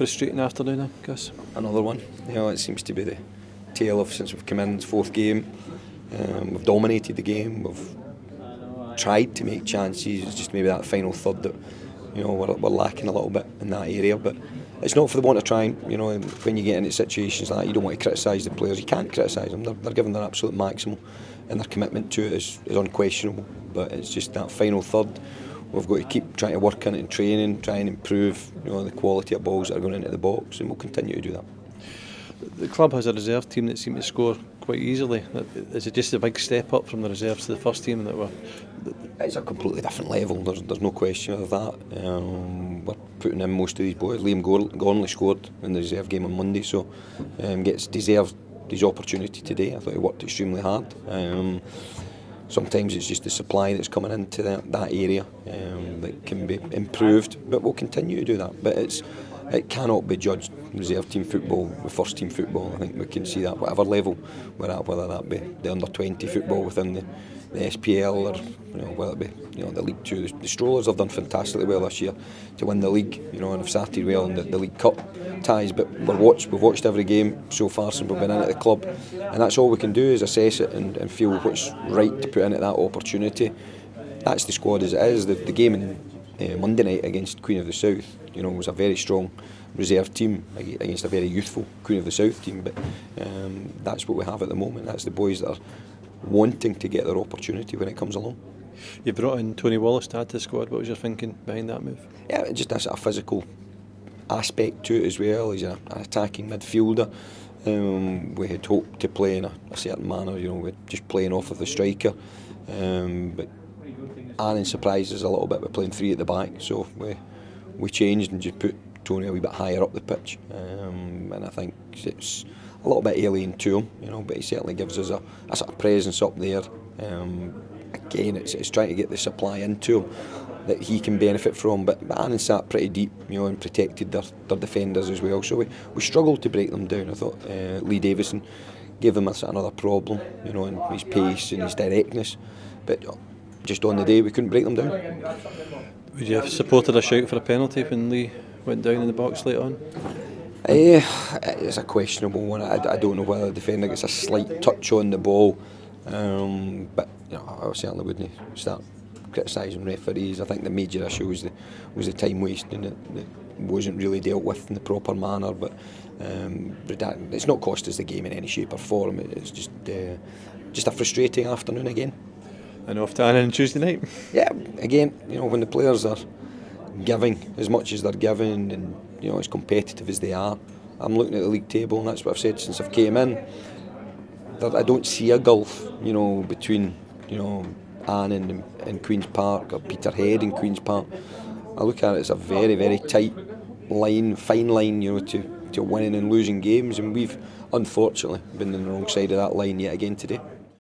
frustrating afternoon, I guess. Another one. You know, it seems to be the tale of since we've come in, fourth game. We've dominated the game. We've tried to make chances. It's just maybe that final third that we're lacking a little bit in that area. But it's not for the want of trying. You know, when you get into situations like that, you don't want to criticise the players. You can't criticise them. They're giving their absolute maximum, and their commitment to it is unquestionable. But it's just that final third. We've got to keep trying to work on it in training, try and improve the quality of balls that are going into the box, and we'll continue to do that. The club has a reserve team that seem to score quite easily. Is it just a big step up from the reserves to the first team that were? It's a completely different level. There's no question of that. We're putting in most of these boys. Liam Gormley scored in the reserve game on Monday, so deserved his opportunity today. I thought he worked extremely hard. Sometimes it's just the supply that's coming into that area that can be improved, but we'll continue to do that. But it cannot be judged reserve team football with first team football. I think we can see that whatever level we're at, whether that be the under 20 football within the SPL or whether it be the League Two. The Strollers have done fantastically well this year to win the league, and have started well in the League Cup ties. But we've watched every game so far since we've been in at the club, and that's all we can do is assess it and feel what's right to put in at that opportunity. That's the squad as it is. The game in Monday night against Queen of the South, was a very strong reserve team against a very youthful Queen of the South team. But that's what we have at the moment. That's the boys that are wanting to get their opportunity when it comes along. You brought in Tony Wallace to add to the squad. What was your thinking behind that move? Yeah, it just has a physical aspect to it as well. He's an attacking midfielder. We had hoped to play in a certain manner, we're just playing off of the striker. But Annan surprised us a little bit by playing three at the back, so we changed and just put Tony a wee bit higher up the pitch. And I think it's a little bit alien to him, but he certainly gives us a sort of presence up there. Again, it's trying to get the supply into him that he can benefit from. But Annan sat pretty deep, and protected their defenders as well. So we struggled to break them down. I thought Lee Davison gave them another problem, in his pace and his directness. But just on the day, we couldn't break them down. Would you have supported a shout for a penalty when Lee went down in the box later on? It's a questionable one. I don't know whether the defender gets a slight touch on the ball, but I certainly wouldn't start criticising referees. I think the major issue was the time wasting that wasn't really dealt with in the proper manner. But it's not cost us the game in any shape or form. It's just a frustrating afternoon again. And off to Annan on Tuesday night. Yeah, again, when the players are giving as much as they're giving and as competitive as they are, I'm looking at the league table, and that's what I've said since I've came in. I don't see a gulf, between Annan and Queen's Park or Peterhead and Queen's Park. I look at it as a very, very tight line, fine line, to winning and losing games, and we've unfortunately been on the wrong side of that line yet again today.